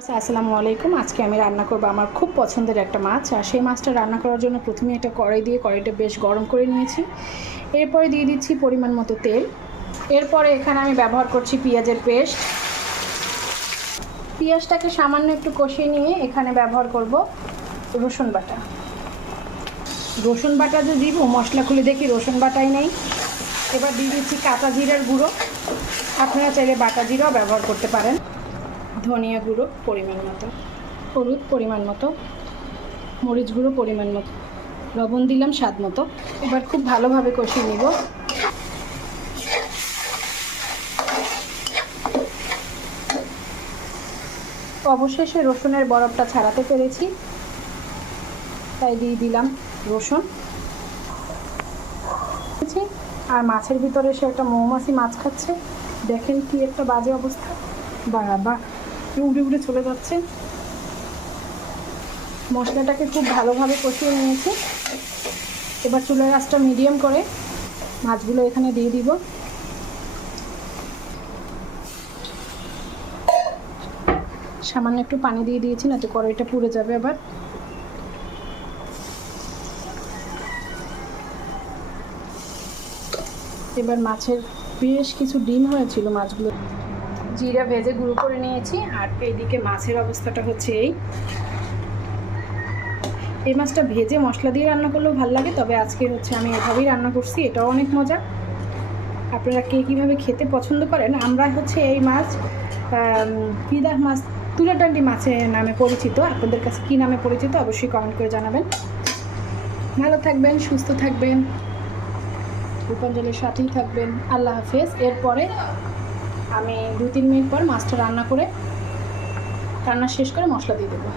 আসসালামু আলাইকুম। আজকে আমি রান্না করব আমার খুব পছন্দের একটা মাছ। আর সেই মাছটা রান্না করার জন্য প্রথমে একটা কড়াই দিয়ে কড়াইটা বেশ গরম করে নিয়েছি। এরপরে দিয়ে দিচ্ছি পরিমাণ মতো তেল। এরপরে এখানে আমি ব্যবহার করছি পেঁয়াজের পেস্ট। পেঁয়াজটাকে সামান্য একটু কষিয়ে নিয়ে এখানে ব্যবহার করব রসুন বাটা। রসুন বাটা যে দিব, মশলা খুলে দেখি রসুন বাটাই নেই। এবার দিয়ে দিচ্ছি কাঁচা জিরার গুঁড়ো। আপনারা চাইলে বাটা জিরাও ব্যবহার করতে পারেন। ধনিয়া গুঁড়ো পরিমাণ মতো, হলুদ পরিমাণ মতো, মরিচ গুঁড়ো পরিমাণ মতো, লবণ দিলাম স্বাদ মতো। এবার খুব ভালোভাবে কষিয়ে নিব। অবশেষে রসুনের বরফটা ছাড়াতে পেরেছি, তাই দিয়ে দিলাম রসুন। আর মাছের ভিতরে সে একটা মৌমাছি মাছ খাচ্ছে, দেখেন কি একটা বাজে অবস্থা। বাবা উড়ে উড়ে চলে যাচ্ছে। মশলাটাকে খুব ভালোভাবে কষিয়ে নিয়েছি। এবার চুলার আঁচটা মিডিয়াম করে মাছগুলো এখানে দিয়ে দিব। সামান্য একটু পানি দিয়ে দিয়েছি, না তো কড়াইটা পুড়ে যাবে। আবার এবার মাছের বেশ কিছু ডিম হয়েছিল, মাছগুলো জিরা ভেজে গুঁড়ো করে নিয়েছি। আর এইদিকে মাছের অবস্থাটা হচ্ছে এই মাছটা ভেজে মশলা দিয়ে রান্না করলেও ভালো লাগে, তবে আজকে হচ্ছে আমি এভাবেই রান্না করছি, এটাও অনেক মজা। আপনারা কে কীভাবে খেতে পছন্দ করেন? আমরা হচ্ছে এই মাছ পিদাহ মাছ, তুলাটান্ডি মাছের নামে পরিচিত। আপনাদের কাছে কী নামে পরিচিত অবশ্যই কমেন্ট করে জানাবেন। ভালো থাকবেন, সুস্থ থাকবেন, রূপাঞ্জলির সাথেই থাকবেন। আল্লাহ হাফেজ। এরপরে আমি 2-3 মিনিট পর মাছটা রান্না শেষ করে মশলা দিয়ে দেবো।